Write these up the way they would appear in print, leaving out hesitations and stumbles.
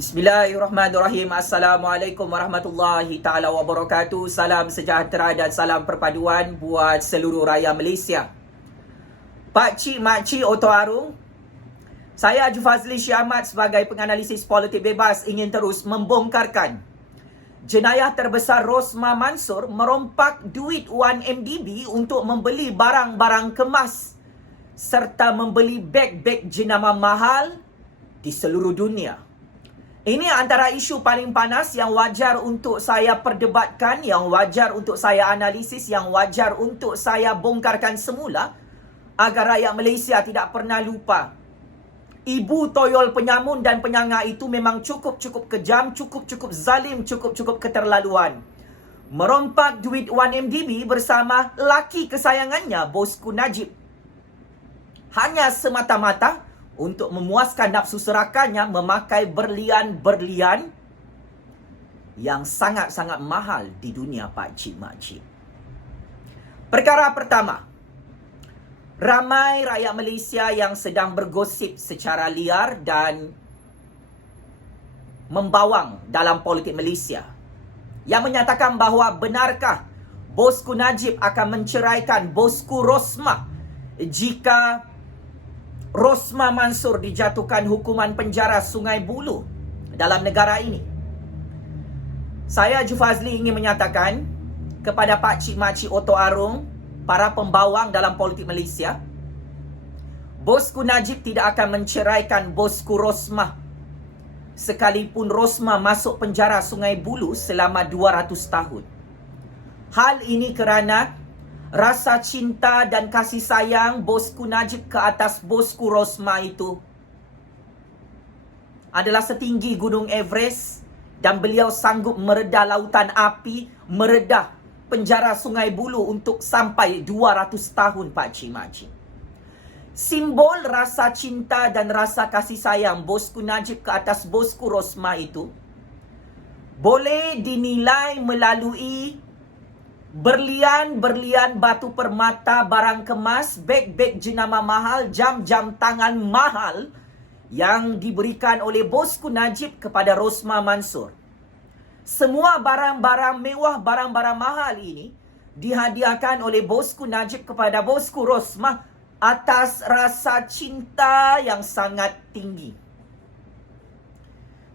Bismillahirrahmanirrahim. Assalamualaikum warahmatullahi ta'ala wabarakatuh. Salam sejahtera dan salam perpaduan buat seluruh rakyat Malaysia. Pak Cik, Mak Cik, Oto Arung, saya Haji Fazli Syah Ahmad sebagai penganalisis politik bebas ingin terus membongkarkan jenayah terbesar Rosmah Mansor merompak duit 1MDB untuk membeli barang-barang kemas serta membeli beg-beg jenama mahal di seluruh dunia. Ini antara isu paling panas yang wajar untuk saya perdebatkan, yang wajar untuk saya analisis, yang wajar untuk saya bongkarkan semula agar rakyat Malaysia tidak pernah lupa. Ibu toyol penyamun dan penyangga itu memang cukup-cukup kejam, cukup-cukup zalim, cukup-cukup keterlaluan. Merompak duit 1MDB bersama laki kesayangannya, bosku Najib. Hanya semata-mata untuk memuaskan nafsu serakannya memakai berlian-berlian yang sangat-sangat mahal di dunia Pak Cik Mak Cik. Perkara pertama, ramai rakyat Malaysia yang sedang bergosip secara liar dan membawang dalam politik Malaysia yang menyatakan bahawa benarkah bosku Najib akan menceraikan bosku Rosmah jika Rosmah Mansor dijatuhkan hukuman penjara Sungai Buloh dalam negara ini. Saya Haji Fazli ingin menyatakan kepada Pak Cik Mak Cik Oto Arung, para pembawang dalam politik Malaysia, bosku Najib tidak akan menceraikan bosku Rosmah sekalipun Rosmah masuk penjara Sungai Buloh selama 200 tahun. Hal ini kerana rasa cinta dan kasih sayang bosku Najib ke atas bosku Rosmah itu adalah setinggi Gunung Everest dan beliau sanggup meredah lautan api, meredah penjara Sungai Buloh untuk sampai 200 tahun Pak Cik Mak Cik. Simbol rasa cinta dan rasa kasih sayang bosku Najib ke atas bosku Rosmah itu boleh dinilai melalui berlian-berlian batu permata, barang kemas, beg-beg jenama mahal, jam-jam tangan mahal yang diberikan oleh bosku Najib kepada Rosmah Mansor. Semua barang-barang mewah, barang-barang mahal ini dihadiahkan oleh bosku Najib kepada bosku Rosmah atas rasa cinta yang sangat tinggi.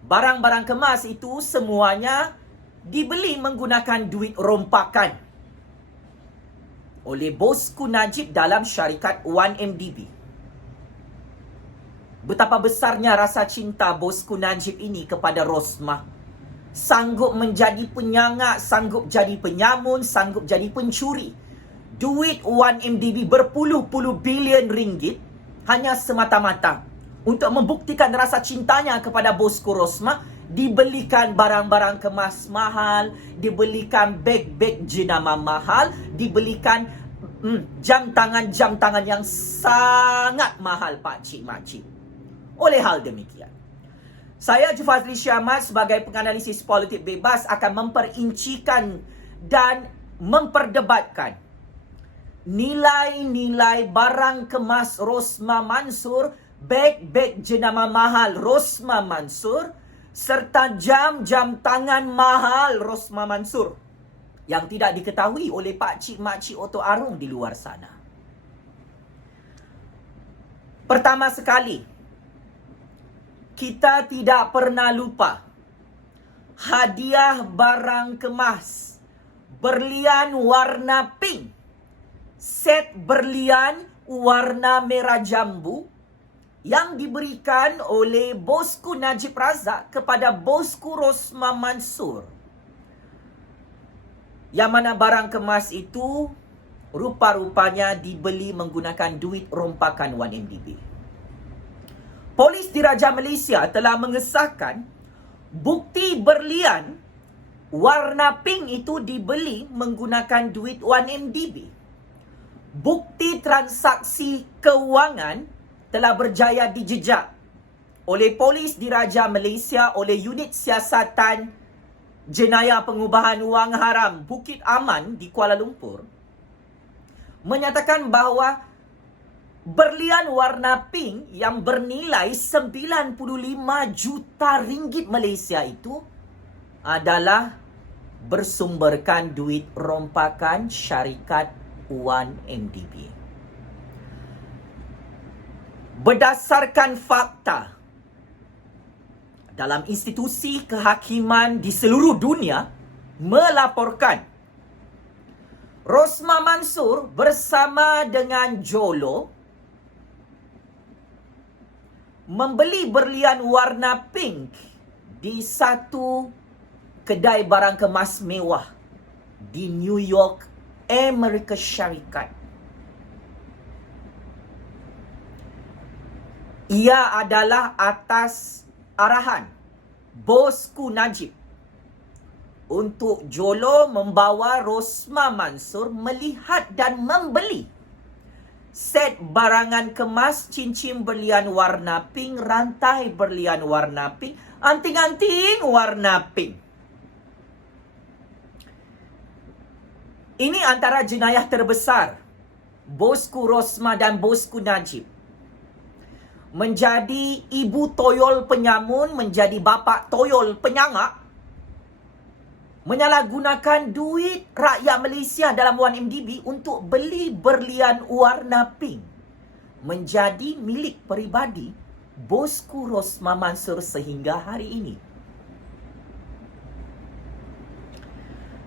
Barang-barang kemas itu semuanya dibeli menggunakan duit rompakan oleh bosku Najib dalam syarikat 1MDB. Betapa besarnya rasa cinta bosku Najib ini kepada Rosmah. Sanggup menjadi penyangak, sanggup jadi penyamun, sanggup jadi pencuri duit 1MDB berpuluh-puluh bilion ringgit hanya semata-mata untuk membuktikan rasa cintanya kepada bosku Rosmah. Dibelikan barang-barang kemas mahal, dibelikan beg-beg jenama mahal, dibelikan jam tangan yang sangat mahal Pak Cik Mak Cik. Oleh hal demikian, saya Haji Fazli Syah Ahmad sebagai penganalisis politik bebas akan memperincikan dan memperdebatkan nilai-nilai barang kemas Rosmah Mansor, beg-beg jenama mahal Rosmah Mansor, serta jam-jam tangan mahal Rosmah Mansor yang tidak diketahui oleh Pak Cik Mak Cik Oto Arung di luar sana. Pertama sekali, kita tidak pernah lupa hadiah barang kemas berlian warna pink, set berlian warna merah jambu yang diberikan oleh bosku Najib Razak kepada bosku Rosmah Mansor. Yang mana barang kemas itu rupa-rupanya dibeli menggunakan duit rompakan 1MDB. Polis Diraja Malaysia telah mengesahkan bukti berlian warna pink itu dibeli menggunakan duit 1MDB. Bukti transaksi kewangan telah berjaya dijejak oleh Polis Diraja Malaysia, oleh Unit Siasatan Jenayah Pengubahan Wang Haram Bukit Aman di Kuala Lumpur, menyatakan bahawa Berlian warna pink yang bernilai 95 juta ringgit Malaysia itu adalah bersumberkan duit rompakan syarikat 1MDB. Berdasarkan fakta, dalam institusi kehakiman di seluruh dunia melaporkan Rosmah Mansur bersama dengan Jolo membeli berlian warna pink di satu kedai barang kemas mewah di New York, Amerika Syarikat. Ia adalah atas arahan bosku Najib untuk Jolo membawa Rosmah Mansur melihat dan membeli set barangan kemas cincin berlian warna pink, rantai berlian warna pink, anting-anting warna pink. Ini antara jenayah terbesar bosku Rosmah dan bosku Najib. Menjadi ibu toyol penyamun, menjadi bapa toyol penyangak, menyalahgunakan duit rakyat Malaysia dalam 1MDB untuk beli berlian warna pink menjadi milik peribadi bosku Rosmah Mansur sehingga hari ini.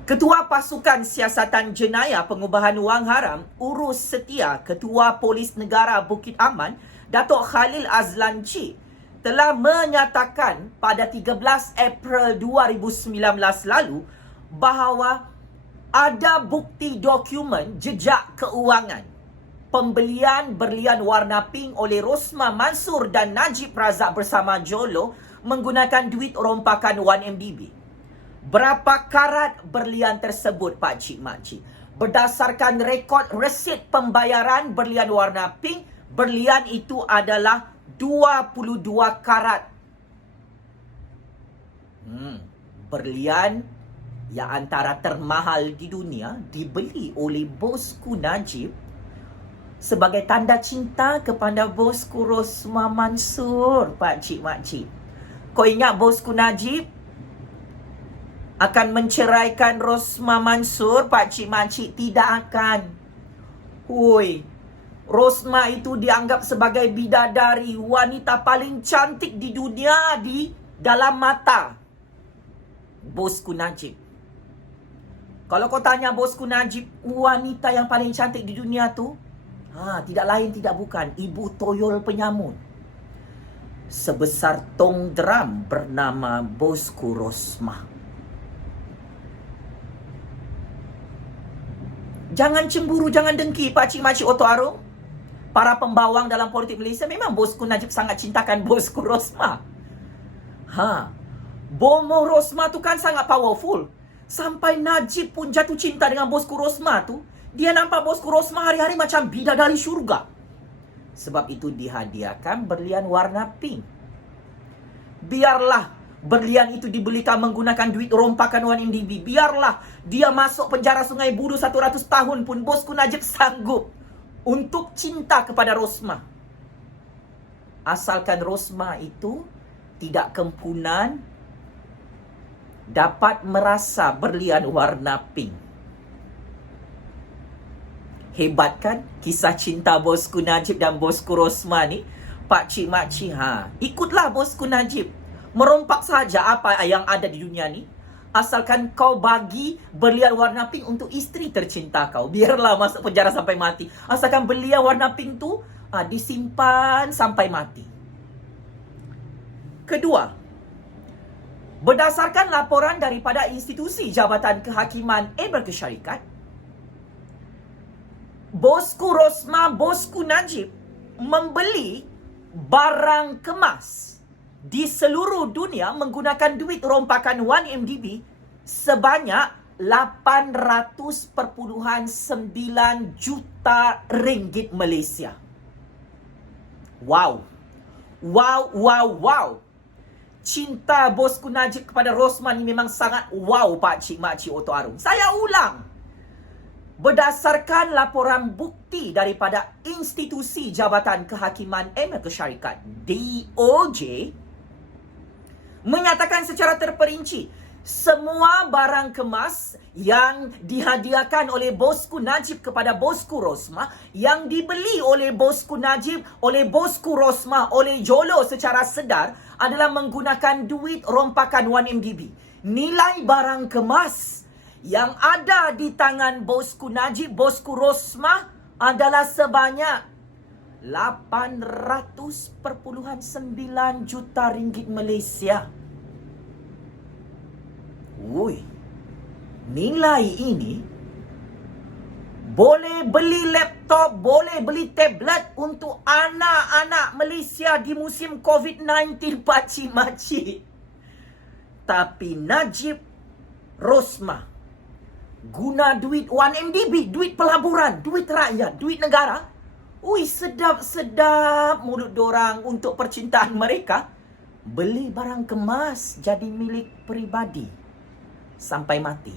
Ketua Pasukan Siasatan Jenayah Pengubahan Wang Haram, Urus Setia Ketua Polis Negara Bukit Aman, Datuk Khalil Azlanci telah menyatakan pada 13 April 2019 lalu bahawa ada bukti dokumen jejak keuangan pembelian berlian warna pink oleh Rosmah Mansur dan Najib Razak bersama Jolo menggunakan duit rompakan 1MDB. Berapa karat berlian tersebut, Pak Cik Mak Cik? Berdasarkan rekod resit pembayaran berlian warna pink, berlian itu adalah 22 karat. Berlian yang antara termahal di dunia dibeli oleh bosku Najib sebagai tanda cinta kepada bosku Rosmah Mansur, Pak Cik Mak Cik. Kau ingat bosku Najib akan menceraikan Rosmah Mansur, Pak Cik Mak Cik? Tidak akan. Rosmah itu dianggap sebagai bidadari, wanita paling cantik di dunia di dalam mata bosku Najib. Kalau kau tanya bosku Najib, wanita yang paling cantik di dunia tu, tidak lain tidak bukan ibu toyol penyamun sebesar tong drum bernama bosku Rosmah. Jangan cemburu, jangan dengki, Pak Cik Mak Cik Oto Arung. Para pembawang dalam politik Malaysia, memang bosku Najib sangat cintakan bosku Rosmah. Bomo Rosmah tu kan sangat powerful. Sampai Najib pun jatuh cinta dengan bosku Rosmah tu. Dia nampak bosku Rosmah hari-hari macam bidadari syurga. Sebab itu dihadiahkan berlian warna pink. Biarlah berlian itu dibelikan menggunakan duit rompakan 1MDB. Biarlah dia masuk penjara Sungai Budu 100 tahun pun bosku Najib sanggup untuk cinta kepada Rosmah. Asalkan Rosmah itu tidak kempunan, dapat merasa berlian warna pink. Hebat kan kisah cinta bosku Najib dan bosku Rosmah ni, Pak Cik Mak Cik? Ikutlah bosku Najib. Merompak saja apa yang ada di dunia ni. Asalkan kau bagi berlian warna pink untuk isteri tercinta kau. Biarlah masuk penjara sampai mati. Asalkan berlian warna pink tu disimpan sampai mati. Kedua, berdasarkan laporan daripada institusi Jabatan Kehakiman Amerika Syarikat, bosku Rosmah, bosku Najib membeli barang kemas di seluruh dunia menggunakan duit rompakan 1MDB sebanyak 800.9 juta ringgit Malaysia. Wow. Cinta bosku Najib kepada Rosmah ni memang sangat wow, Pak Cik Mak Cik Oto Arung. Saya ulang. berdasarkan laporan bukti daripada Institusi Jabatan Kehakiman Amerika Syarikat DOJ, menyatakan secara terperinci semua barang kemas yang dihadiahkan oleh bosku Najib kepada bosku Rosmah, yang dibeli oleh bosku Najib, oleh bosku Rosmah, oleh Jolo secara sedar adalah menggunakan duit rompakan 1MDB. Nilai barang kemas yang ada di tangan bosku Najib, bosku Rosmah adalah sebanyak 800.9 juta ringgit Malaysia. Ui, nilai ini boleh beli laptop, boleh beli tablet untuk anak-anak Malaysia di musim COVID-19, pakcik-makcik. Tapi Najib Rosmah guna duit 1MDB, duit pelaburan, duit rakyat, duit negara. Ui, sedap-sedap mulut dorang untuk percintaan mereka. Beli barang kemas jadi milik peribadi sampai mati.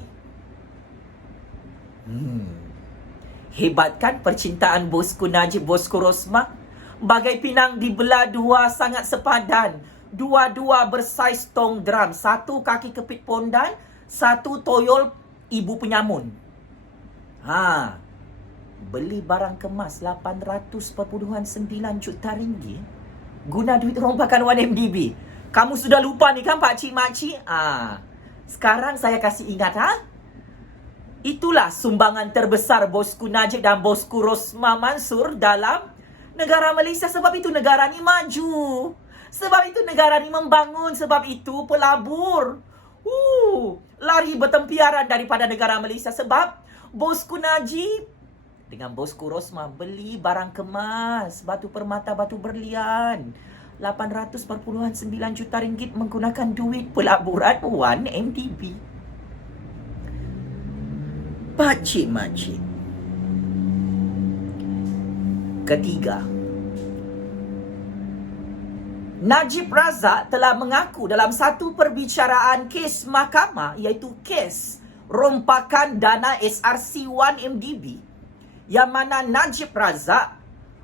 Hebat kan percintaan bosku Najib, bosku Rosmah? Bagai pinang dibelah dua sangat sepadan. Dua-dua bersaiz tong drum. Satu kaki kepit pondan, satu toyol ibu penyamun. Beli barang kemas 800.9 juta ringgit guna duit rompakan 1MDB. Kamu sudah lupa ni kan, pakcik-makcik? Sekarang saya kasih ingat, Itulah sumbangan terbesar bosku Najib dan bosku Rosmah Mansur dalam negara Malaysia. Sebab itu negara ni maju. Sebab itu negara ni membangun. Sebab itu pelabur lari bertempiaran daripada negara Malaysia. Sebab bosku Najib dengan bosku Rosmah beli barang kemas, batu permata, batu berlian, 800.9 juta ringgit menggunakan duit pelaburan 1MDB. Pakcik-makcik. Ketiga, Najib Razak telah mengaku dalam satu perbicaraan kes mahkamah, iaitu kes rompakan dana SRC 1MDB, yang mana Najib Razak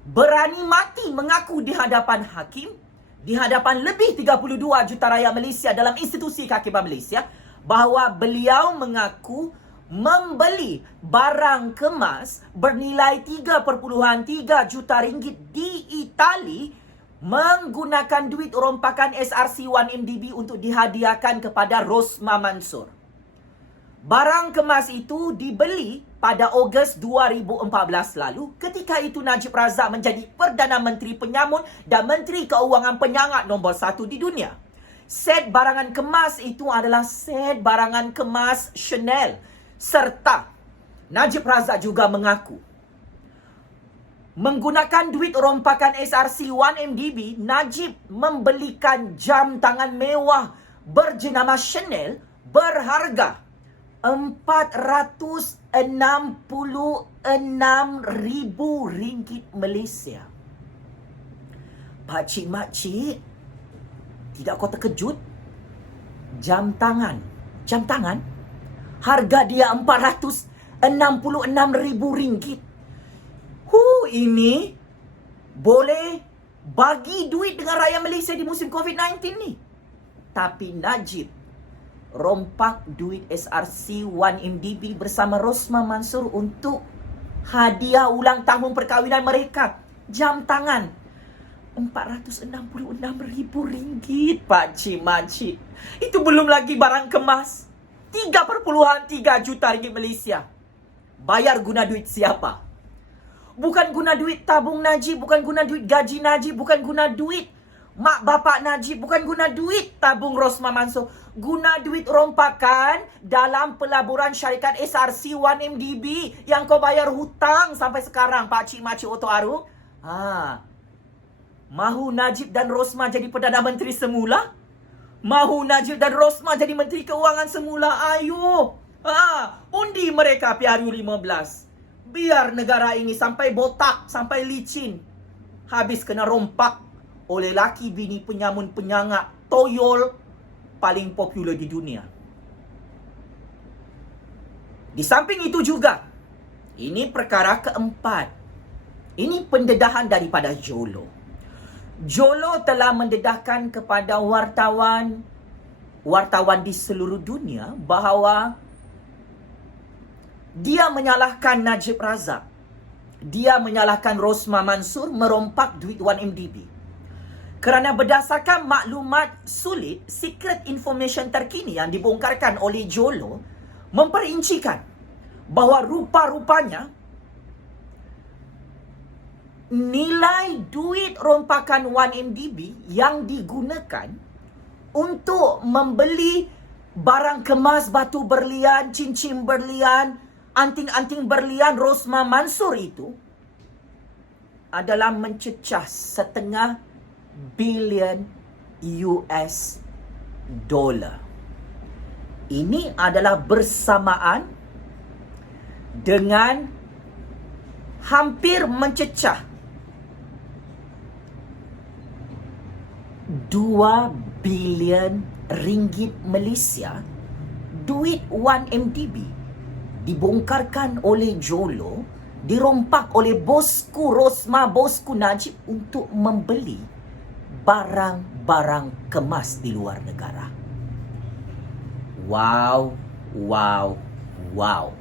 berani mati mengaku di hadapan hakim, di hadapan lebih 32 juta rakyat Malaysia dalam institusi kehakiman Malaysia, bahawa beliau mengaku membeli barang kemas bernilai 3.3 juta ringgit di Itali menggunakan duit rompakan SRC 1MDB untuk dihadiahkan kepada Rosmah Mansur. Barang kemas itu dibeli pada Ogos 2014 lalu. Ketika itu Najib Razak menjadi Perdana Menteri Penyamun dan Menteri Keuangan Penyangat nombor 1 di dunia. Set barangan kemas itu adalah set barangan kemas Chanel. Serta Najib Razak juga mengaku menggunakan duit rompakan SRC 1MDB, Najib membelikan jam tangan mewah berjenama Chanel berharga RM466,000 Malaysia. Pakcik-makcik, tidak kau terkejut? Jam tangan harga dia RM466,000. Ini boleh bagi duit dengan rakyat Malaysia di musim COVID-19 ni. Tapi Najib rompak duit SRC 1MDB bersama Rosmah Mansur untuk hadiah ulang tahun perkahwinan mereka. Jam tangan RM466,000, pakcik-makcik. Itu belum lagi barang kemas 3.3 juta ringgit Malaysia. Bayar guna duit siapa? Bukan guna duit tabung Najib, bukan guna duit gaji Najib, bukan guna duit mak bapak Najib, bukan guna duit tabung Rosmah Mansur. Guna duit rompakan dalam pelaburan syarikat SRC 1MDB yang kau bayar hutang sampai sekarang, pakcik-makcik Oto Arung. Mahu Najib dan Rosmah jadi Perdana Menteri semula? Mahu Najib dan Rosmah jadi Menteri Keuangan semula? Ayo, undi mereka PRU15. Biar negara ini sampai botak, sampai licin, habis kena rompak oleh laki bini penyamun penyangak toyol paling popular di dunia. Di samping itu juga, Ini perkara keempat. Ini pendedahan daripada Jolo. Jolo telah mendedahkan kepada wartawan di seluruh dunia bahawa dia menyalahkan Najib Razak. Dia menyalahkan Rosmah Mansur merompak duit 1MDB. Kerana berdasarkan maklumat sulit, secret information terkini yang dibongkarkan oleh Jolo memperincikan bahawa rupa-rupanya nilai duit rompakan 1MDB yang digunakan untuk membeli barang kemas batu berlian, cincin berlian, anting-anting berlian Rosmah Mansur itu adalah mencecah $0.5 bilion US dollar. Ini adalah bersamaan dengan hampir mencecah 2 bilion ringgit Malaysia. Duit 1MDB dibongkarkan oleh Jolo, dirompak oleh bosku Rosmah, bosku Najib untuk membeli barang-barang kemas di luar negara. Wow, wow, wow.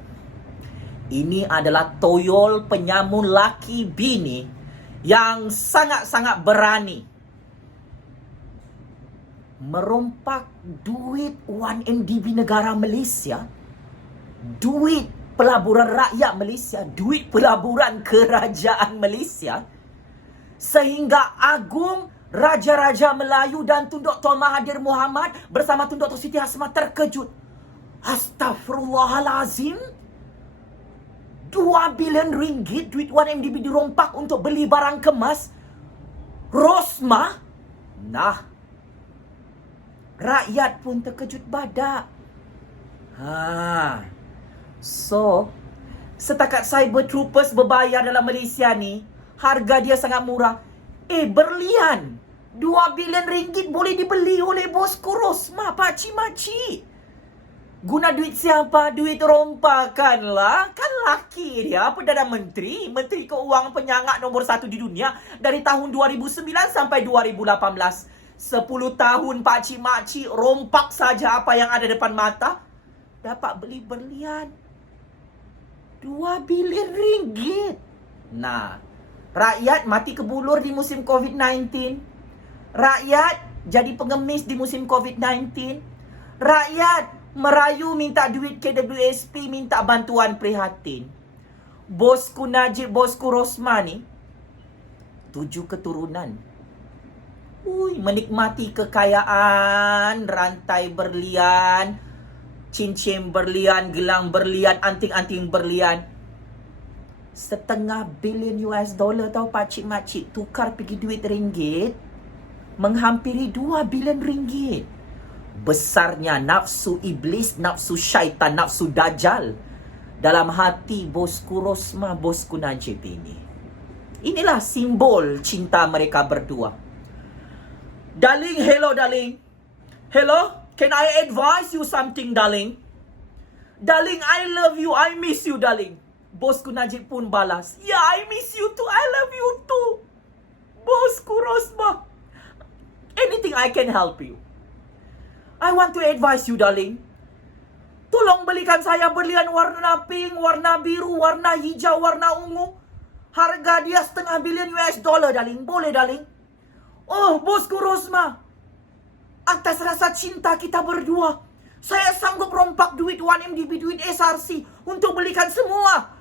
Ini adalah toyol penyamun laki bini yang sangat-sangat berani merompak duit 1MDB negara Malaysia, duit pelaburan rakyat Malaysia, duit pelaburan kerajaan Malaysia, sehingga Agung, Raja-Raja Melayu dan Tun Dr. Mahathir Mohamad bersama Tun Dr. Siti Hasmah terkejut. Astaghfirullahalazim. 2 bilion ringgit duit 1MDB dirompak untuk beli barang kemas Rosmah. Nah, rakyat pun terkejut badak. So, setakat cyber troopers berbayar dalam Malaysia ni, harga dia sangat murah. Berlian 2 bilion ringgit boleh dibeli oleh bosku Rosmah, pakcik-makcik. Guna duit siapa? Duit rompakan lah. Kan laki dia Perdana Menteri, Menteri Keuangan penyangak nombor 1 di dunia dari tahun 2009 sampai 2018. 10 tahun pakcik-makcik rompak saja apa yang ada depan mata, dapat beli berlian 2 bilion ringgit. Nah, rakyat mati kebulur di musim COVID-19. Rakyat jadi pengemis di musim COVID-19. Rakyat merayu minta duit KWSP, minta bantuan prihatin. Bosku Najib, bosku Rosmah ni 7 keturunan. Menikmati kekayaan, rantai berlian, cincin berlian, gelang berlian, anting-anting berlian. $0.5 bilion US dollar tau pakcik-makcik. Tukar pergi duit ringgit, menghampiri 2 bilion ringgit. Besarnya nafsu iblis, nafsu syaitan, nafsu dajjal dalam hati bosku Rosmah, bosku Najib ini. Inilah simbol cinta mereka berdua. Darling, hello darling. Hello, can I advise you something darling? Darling, I love you, I miss you darling. Bosku Najib pun balas, yeah, I miss you too, I love you too. Bosku Rosmah, anything I can help you. I want to advise you darling. Tolong belikan saya berlian warna pink, warna biru, warna hijau, warna ungu. Harga dia $0.5 bilion US dollar darling. Boleh darling? Oh, bosku Rosmah, atas rasa cinta kita berdua, saya sanggup rompak duit 1MDB, duit SRC untuk belikan semua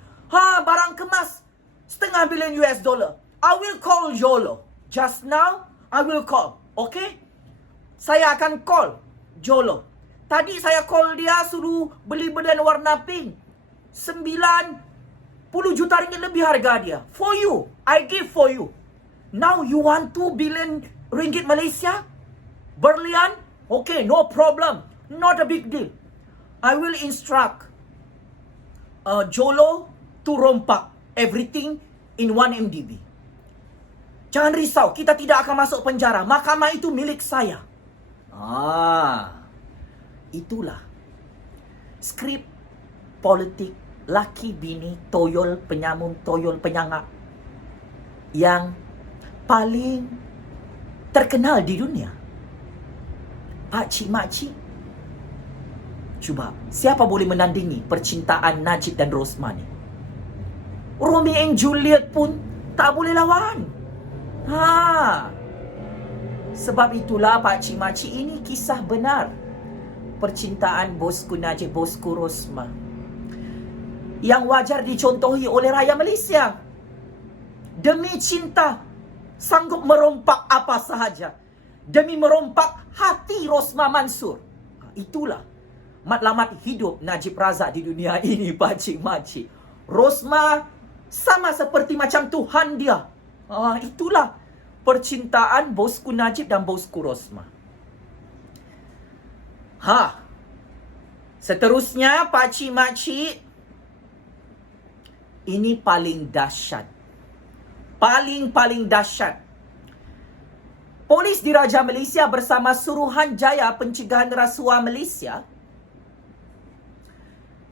barang kemas $0.5 bilion US dollar. I will call Jolo. Just now, I will call. Okay? Saya akan call Jolo. Tadi saya call dia, suruh beli berlian warna pink. 90 juta ringgit lebih harga dia. For you. I give for you. Now you want 2 billion ringgit Malaysia? Berlian? Okay, no problem. Not a big deal. I will instruct Jolo to rompak everything in 1MDB. Jangan risau, kita tidak akan masuk penjara. Mahkamah itu milik saya. Itulah skrip politik laki bini toyol penyambung, toyol penyangak yang paling terkenal di dunia. Pakcik makcik, cuba siapa boleh menandingi percintaan Najib dan Rosmah ni? Romeo and Juliet pun tak boleh lawan. Sebab itulah pakcik makcik, ini kisah benar percintaan bosku Najib, bosku Rosmah, yang wajar dicontohi oleh rakyat Malaysia. Demi cinta sanggup merompak apa sahaja demi merompak hati Rosmah Mansur. Itulah matlamat hidup Najib Razak di dunia ini, pakcik makcik. Rosmah sama seperti macam Tuhan dia. Itulah percintaan bosku Najib dan bosku Rosmah. Seterusnya, pakcik makcik, ini paling dahsyat. Paling dahsyat. Polis Diraja Malaysia bersama Suruhanjaya Pencegahan Rasuah Malaysia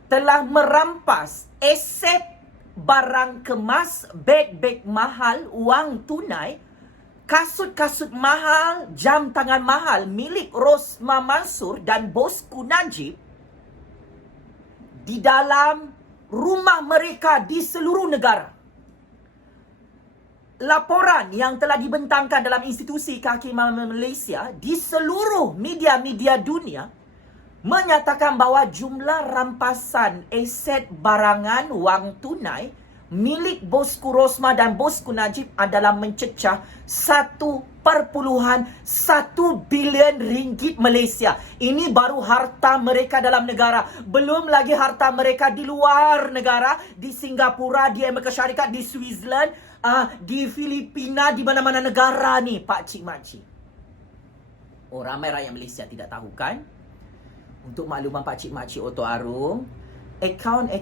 telah merampas aset barang kemas, beg-beg mahal, wang tunai, kasut-kasut mahal, jam tangan mahal milik Rosmah Mansur dan bosku Najib di dalam rumah mereka di seluruh negara. Laporan yang telah dibentangkan dalam institusi kehakiman Malaysia di seluruh media-media dunia menyatakan bahawa jumlah rampasan aset barangan wang tunai milik bosku Rosmah dan bosku Najib adalah mencecah 1.1 bilion ringgit Malaysia. Ini baru harta mereka dalam negara. Belum lagi harta mereka di luar negara, di Singapura, di Amerika Syarikat, di Switzerland, di Filipina, di mana-mana negara ni, pakcik makcik. Ramai rakyat Malaysia tidak tahu kan? Untuk makluman pakcik makcik Oto Arung, akaun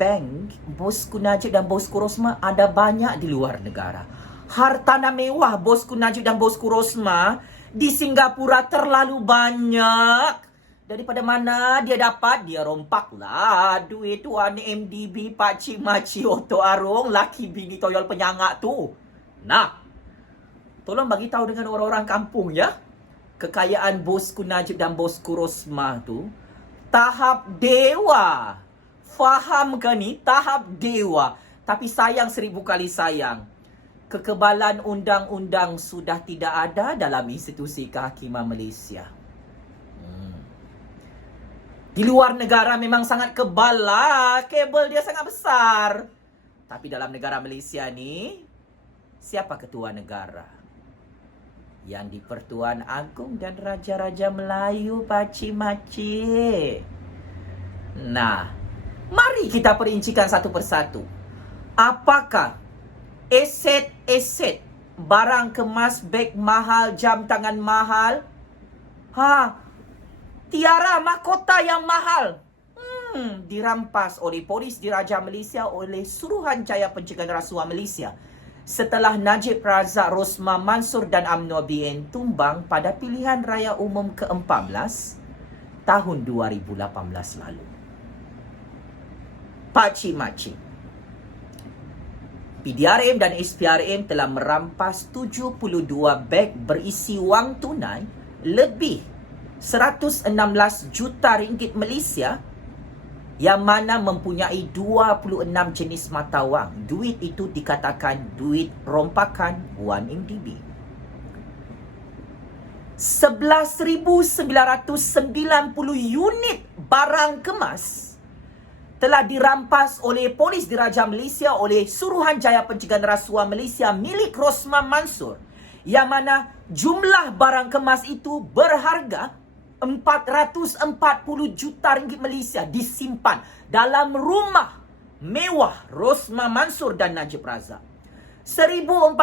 bank bosku Najib dan bosku Rosmah ada banyak di luar negara. Hartanah mewah bosku Najib dan bosku Rosmah di Singapura terlalu banyak. Daripada mana dia dapat? Dia rompaklah duit tuan MDB pakcik makcik Oto Arung, laki bini toyol penyangak tu. Nah, tolong bagi tahu dengan orang-orang kampung ya. Kekayaan bosku Najib dan bosku Rosmah tu tahap dewa. Faham ke ni? Tahap dewa. Tapi sayang, 1000 kali sayang, kekebalan undang-undang sudah tidak ada dalam institusi kehakiman Malaysia. Di luar negara memang sangat kebal lah, kabel dia sangat besar. Tapi dalam negara Malaysia ni, siapa ketua negara? Yang di Pertuan Agong dan Raja-Raja Melayu, pakcik makcik. Nah, mari kita perincikan satu persatu. Apakah aset-aset barang kemas, beg mahal, jam tangan mahal, tiara mahkota yang mahal dirampas oleh polis Diraja Malaysia, oleh Suruhanjaya Pencegahan Rasuah Malaysia setelah Najib Razak, Rosmah Mansur dan UMNO BN tumbang pada pilihan raya umum ke-14 tahun 2018 lalu. Pakcik makcik, PDRM dan SPRM telah merampas 72 beg berisi wang tunai lebih 116 juta ringgit Malaysia, yang mana mempunyai 26 jenis mata wang. Duit itu dikatakan duit rompakan 1MDB. 11,990 unit barang kemas telah dirampas oleh polis Diraja Malaysia, oleh Suruhanjaya Pencegahan Rasuah Malaysia milik Rosmah Mansur, yang mana jumlah barang kemas itu berharga 440 juta ringgit Malaysia disimpan dalam rumah mewah Rosmah Mansur dan Najib Razak. 1,499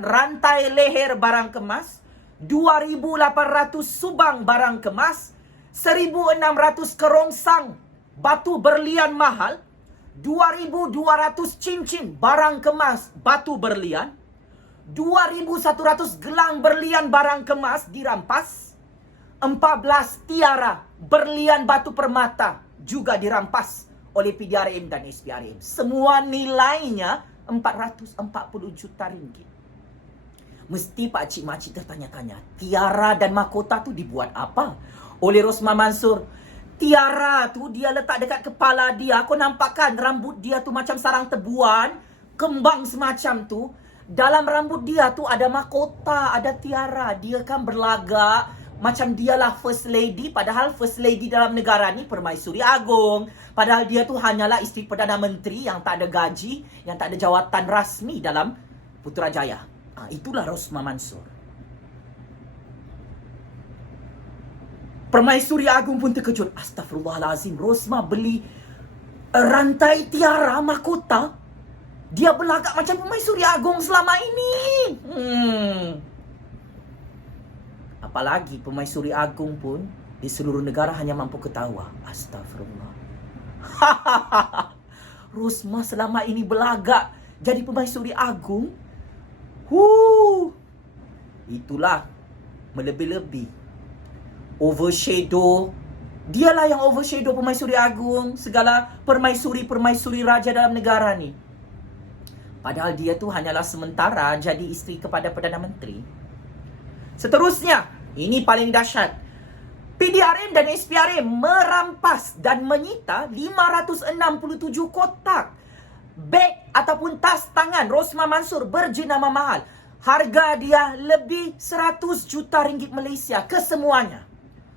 rantai leher barang kemas, 2,800 subang barang kemas, 1,600 kerongsang batu berlian mahal, 2,200 cincin barang kemas batu berlian, 2,100 gelang berlian barang kemas dirampas, 14 tiara berlian batu permata juga dirampas oleh PDRM dan SPRM. Semua nilainya 440 juta ringgit. Mesti pakcik makcik tertanya-tanya, tiara dan mahkota tu dibuat apa oleh Rosmah Mansur? Tiara tu dia letak dekat kepala dia. Kau nampak kan rambut dia tu macam sarang tebuan, kembang semacam tu. Dalam rambut dia tu ada mahkota, ada tiara. Dia kan berlagak macam dialah First Lady. Padahal First Lady dalam negara ni Permaisuri Agong. Padahal dia tu hanyalah isteri Perdana Menteri yang tak ada gaji, yang tak ada jawatan rasmi dalam Putrajaya. Itulah Rosmah Mansur. Permaisuri Agong pun terkejut. Astaghfirullahalazim, Rosmah beli rantai tiara mahkota. Dia berlagak macam Permaisuri Agong selama ini. Apalagi Permaisuri Agong pun di seluruh negara hanya mampu ketawa. Astagfirullah. Rosmah selama ini berlagak jadi Permaisuri Agong. Itulah melebih-lebih. Overshadow. Dialah yang overshadow Permaisuri Agong, segala permaisuri-permaisuri raja dalam negara ni. Padahal dia tu hanyalah sementara jadi isteri kepada Perdana Menteri. Seterusnya, ini paling dahsyat. PDRM dan SPRM merampas dan menyita 567 kotak beg ataupun tas tangan Rosmah Mansur berjenama mahal. Harga dia lebih 100 juta ringgit Malaysia kesemuanya.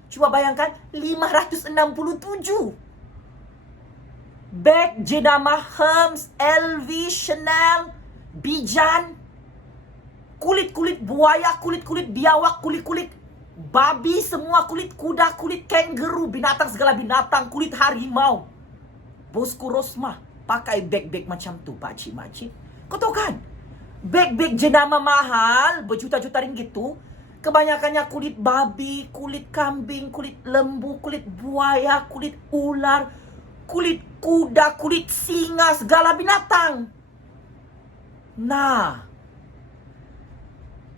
Cuba bayangkan, 567 beg jenama Hermes, LV, Chanel, Bijan, kulit-kulit buaya, kulit-kulit biawak, kulit-kulit babi, semua kulit kuda, kulit kangaroo, binatang segala binatang, kulit harimau. Bosku Rosmah pakai beg-beg macam tu, pakcik-makcik. Kau tahu kan? Beg-beg jenama mahal berjuta-juta ringgit tu kebanyakannya kulit babi, kulit kambing, kulit lembu, kulit buaya, kulit ular, kulit kuda, kulit singa, segala binatang. Nah,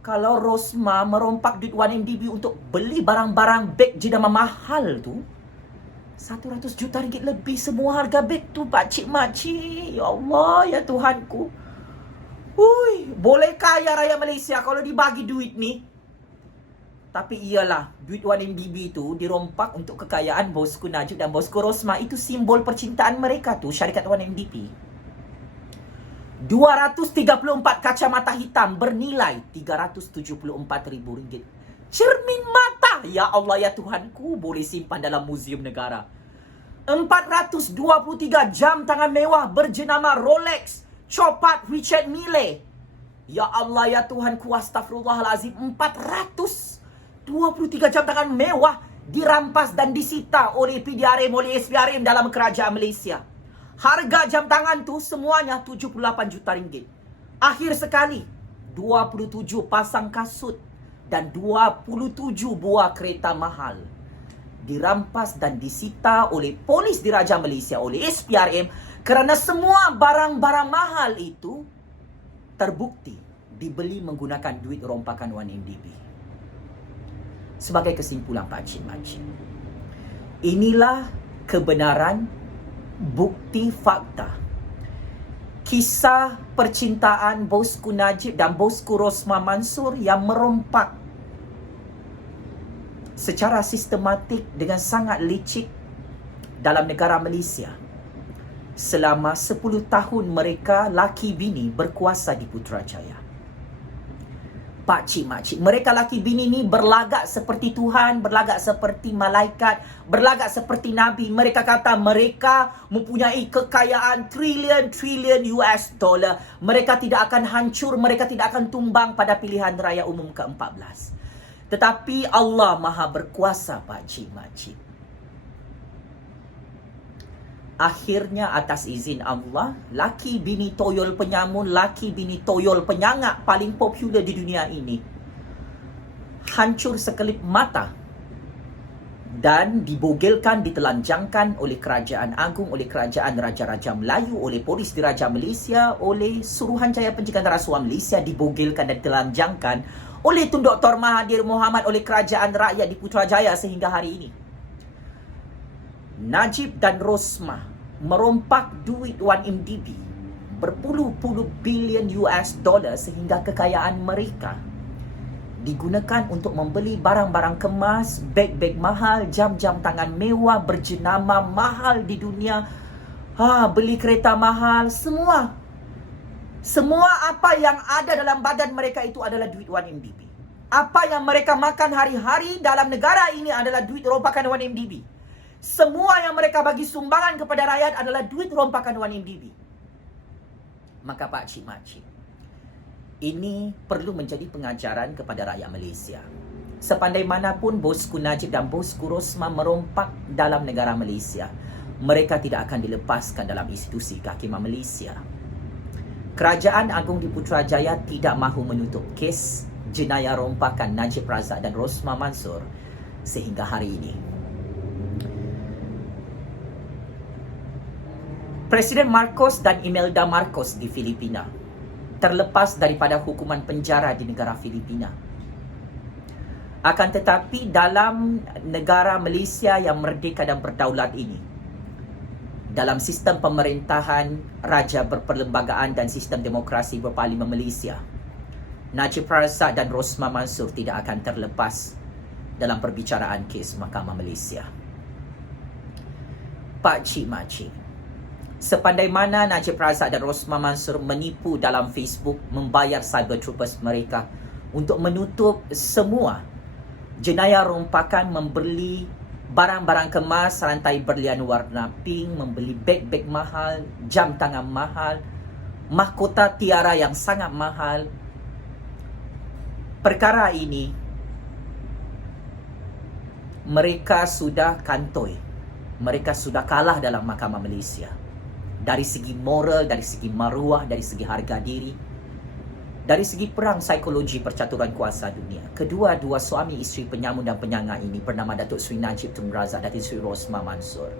kalau Rosmah merompak duit 1MDB untuk beli barang-barang beg jenama mahal tu, 100 juta ringgit lebih semua harga beg tu, pakcik-makcik. Ya Allah, ya Tuhanku. Boleh kaya rakyat Malaysia kalau dibagi duit ni. Tapi iyalah, duit 1MDB tu dirompak untuk kekayaan bosku Najib dan bosku Rosmah. Itu simbol percintaan mereka tu, syarikat 1MDB. 234 kacamata hitam bernilai RM374,000. Cermin mata, ya Allah ya Tuhanku, boleh simpan dalam muzium negara. 423 jam tangan mewah berjenama Rolex, Chopat Richard Mille. Ya Allah ya Tuhanku, astagfirullahalazim, 423 jam tangan mewah dirampas dan disita oleh PDRM, oleh SPRM dalam kerajaan Malaysia. Harga jam tangan tu semuanya 78 juta ringgit. Akhir sekali, 27 pasang kasut dan 27 buah kereta mahal dirampas dan disita oleh polis diraja Malaysia, oleh SPRM, kerana semua barang-barang mahal itu terbukti dibeli menggunakan duit rompakan 1MDB. Sebagai kesimpulan pakcik-makcik, inilah kebenaran, bukti fakta kisah percintaan bosku Najib dan bosku Rosmah Mansur yang merompak secara sistematik dengan sangat licik dalam negara Malaysia. Selama 10 tahun mereka laki bini berkuasa di Putrajaya. Pakcik-makcik, mereka laki bini ni berlagak seperti Tuhan, berlagak seperti malaikat, berlagak seperti Nabi. Mereka kata mereka mempunyai kekayaan trilion US dollar. Mereka tidak akan hancur, mereka tidak akan tumbang pada pilihan raya umum ke-14. Tetapi Allah Maha Berkuasa, pakcik-makcik. Akhirnya atas izin Allah, laki bini toyol penyamun, laki bini toyol penyangak paling popular di dunia ini hancur sekelip mata dan dibogelkan, ditelanjangkan oleh Kerajaan Agung, oleh Kerajaan Raja-Raja Melayu, oleh Polis Diraja Malaysia, oleh Suruhanjaya Pencegahan Rasuah Malaysia, dibogelkan dan ditelanjangkan oleh Tun Dr. Mahathir Mohamad, oleh Kerajaan Rakyat di Putrajaya sehingga hari ini. Najib dan Rosmah merompak duit 1MDB berpuluh-puluh bilion US dollar sehingga kekayaan mereka digunakan untuk membeli barang-barang kemas, beg-beg mahal, jam-jam tangan mewah, berjenama mahal di dunia, beli kereta mahal, semua apa yang ada dalam badan mereka itu adalah duit 1MDB. Apa yang mereka makan hari-hari dalam negara ini adalah duit rompakan 1MDB. Semua yang mereka bagi sumbangan kepada rakyat adalah duit rompakan 1MDB. Maka Pak Cik Makcik, ini perlu menjadi pengajaran kepada rakyat Malaysia. Sepandai manapun bosku Najib dan bosku Rosmah merompak dalam negara Malaysia, mereka tidak akan dilepaskan dalam institusi kehakiman Malaysia. Kerajaan Agung di Putrajaya tidak mahu menutup kes jenayah rompakan Najib Razak dan Rosmah Mansor sehingga hari ini. Presiden Marcos dan Imelda Marcos di Filipina terlepas daripada hukuman penjara di negara Filipina. Akan tetapi dalam negara Malaysia yang merdeka dan berdaulat ini, dalam sistem pemerintahan raja berperlembagaan dan sistem demokrasi berparlimen Malaysia, Najib Razak dan Rosmah Mansor tidak akan terlepas dalam perbicaraan kes Mahkamah Malaysia. Pak Cik Makcik, sepandai mana Najib Razak dan Rosmah Mansor menipu dalam Facebook, membayar cyber troopers mereka untuk menutup semua jenayah rompakan, membeli barang-barang kemas, rantai berlian warna pink, membeli beg-beg mahal, jam tangan mahal, mahkota tiara yang sangat mahal. Perkara ini mereka sudah kantoi, mereka sudah kalah dalam Mahkamah Malaysia. Dari segi moral, dari segi maruah, dari segi harga diri, dari segi perang psikologi percaturan kuasa dunia. Kedua-dua suami isteri penyamun dan penyangga ini bernama Datuk Seri Najib Tun Razak dan Datuk Seri Rosmah Mansor.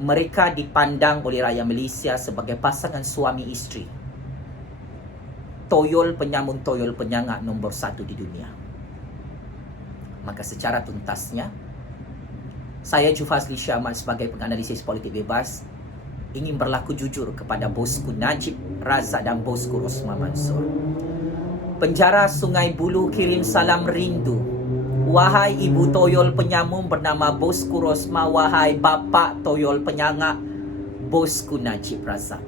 Mereka dipandang oleh rakyat Malaysia sebagai pasangan suami isteri, toyol penyamun, toyol penyangga nombor 1 di dunia. Maka secara tuntasnya, saya Jufazli Syahmat sebagai penganalisis politik bebas ingin berlaku jujur kepada bosku Najib Razak dan bosku Rosmah Mansor. Penjara Sungai Buloh kirim salam rindu. Wahai ibu toyol penyamun bernama bosku Rosmah, wahai bapa toyol penyangak bosku Najib Razak.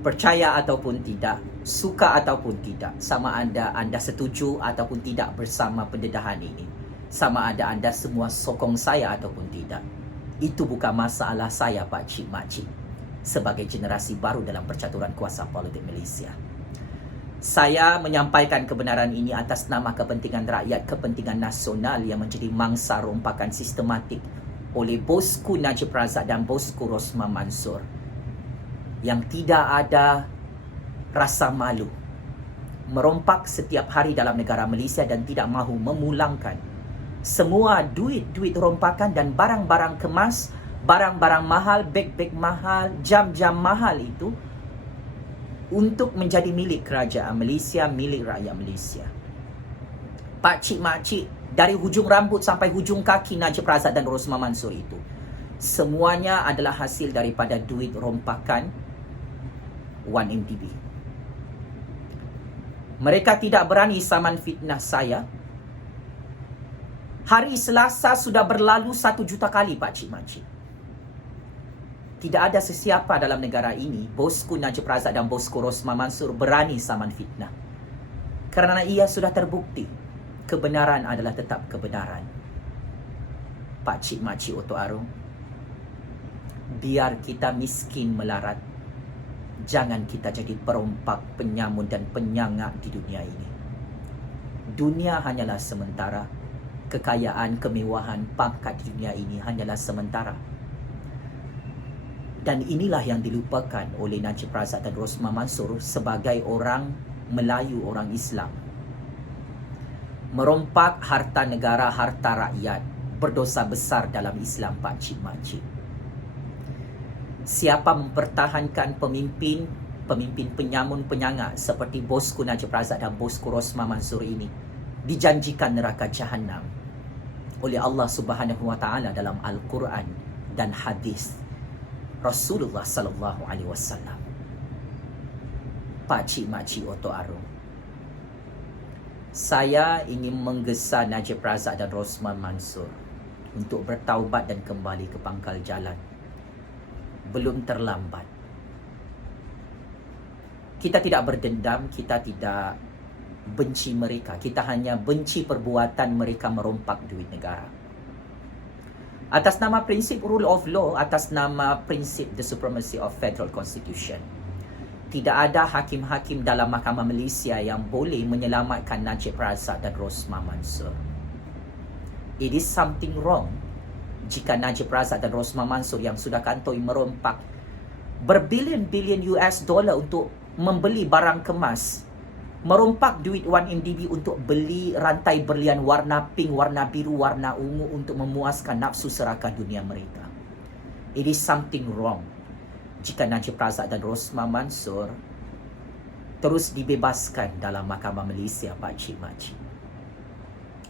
Percaya ataupun tidak, suka ataupun tidak, sama ada anda setuju ataupun tidak bersama pendedahan ini, sama ada anda semua sokong saya ataupun tidak, itu bukan masalah saya Pak Cik Makcik sebagai generasi baru dalam percaturan kuasa politik Malaysia. Saya menyampaikan kebenaran ini atas nama kepentingan rakyat, kepentingan nasional yang menjadi mangsa rompakan sistematik oleh bosku Najib Razak dan bosku Rosmah Mansor yang tidak ada rasa malu, merompak setiap hari dalam negara Malaysia dan tidak mahu memulangkan semua duit-duit rompakan dan barang-barang kemas, barang-barang mahal, beg-beg mahal, jam-jam mahal itu untuk menjadi milik kerajaan Malaysia, milik rakyat Malaysia. Pak Cik Makcik, dari hujung rambut sampai hujung kaki Najib Razak dan Rosmah Mansor itu, semuanya adalah hasil daripada duit rompakan 1MDB. Mereka tidak berani saman fitnah saya. Hari Selasa sudah berlalu 1 juta kali Pak Cik Makcik. Tidak ada sesiapa dalam negara ini, bosku Najib Razak dan bosku Rosmah Mansor berani saman fitnah. Kerana ia sudah terbukti, kebenaran adalah tetap kebenaran. Pak Cik Makcik Oto Arung, biar kita miskin melarat, jangan kita jadi perompak, penyamun dan penyangak di dunia ini. Dunia hanyalah sementara. Kekayaan, kemewahan, pangkat di dunia ini hanyalah sementara. Dan inilah yang dilupakan oleh Najib Razak dan Rosmah Mansor sebagai orang Melayu, orang Islam. Merompak harta negara, harta rakyat, berdosa besar dalam Islam Pak Cik Makcik. Siapa mempertahankan pemimpin penyamun penyangak seperti bosku Najib Razak dan bosku Rosmah Mansor ini, dijanjikan neraka Jahannam. oleh Allah Subhanahu wa taala dalam Al-Quran dan hadis Rasulullah sallallahu alaihi wasallam. Pak cik mak cik Oto Arung, saya ingin menggesa Najib Razak dan Rosman Mansur untuk bertaubat dan kembali ke pangkal jalan. Belum terlambat. Kita tidak berdendam, kita tidak benci mereka. Kita hanya benci perbuatan mereka merompak duit negara. Atas nama prinsip rule of law, atas nama prinsip the supremacy of federal constitution, tidak ada hakim-hakim dalam Mahkamah Malaysia yang boleh menyelamatkan Najib Razak dan Rosman Mansur. It is something wrong jika Najib Razak dan Rosman Mansur yang sudah kantoi merompak berbilion-bilion US dollar untuk membeli barang kemas, merompak duit 1MDB untuk beli rantai berlian warna pink, warna biru, warna ungu untuk memuaskan nafsu serakah dunia mereka. It is something wrong jika Najib Razak dan Rosman Mansur terus dibebaskan dalam Mahkamah Malaysia, Pak Cik Mak Cik.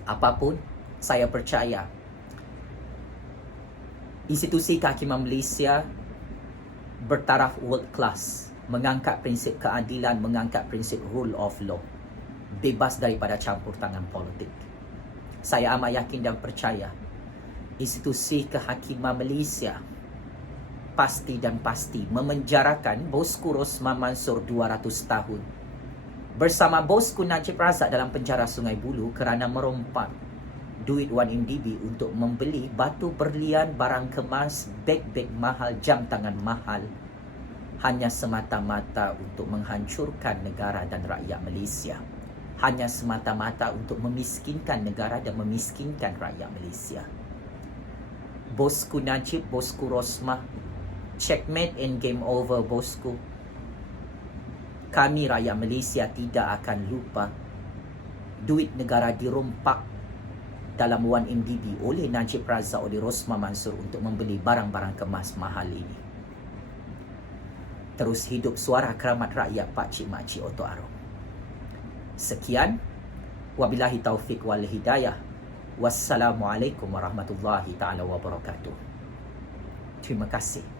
Apapun, saya percaya institusi kehakiman Malaysia bertaraf world class, mengangkat prinsip keadilan, mengangkat prinsip rule of law, bebas daripada campur tangan politik. Saya amat yakin dan percaya institusi kehakiman Malaysia pasti dan pasti memenjarakan bosku Rosman Mansur 200 tahun bersama bosku Najib Razak dalam penjara Sungai Buloh kerana merompak duit 1MDB untuk membeli batu berlian, barang kemas, beg-beg mahal, jam tangan mahal, hanya semata-mata untuk menghancurkan negara dan rakyat Malaysia, hanya semata-mata untuk memiskinkan negara dan memiskinkan rakyat Malaysia. Bosku Najib, bosku Rosmah, checkmate and game over, bosku. Kami rakyat Malaysia tidak akan lupa duit negara dirompak dalam 1MDB oleh Najib Razak, oleh Rosman Mansur untuk membeli barang-barang kemas mahal ini. Terus hidup suara keramat rakyat, Pak Cik Mak Cik Oto Arung. Sekian, wabillahi taufik wal hidayah. Wassalamualaikum warahmatullahi taala wabarakatuh. Terima kasih.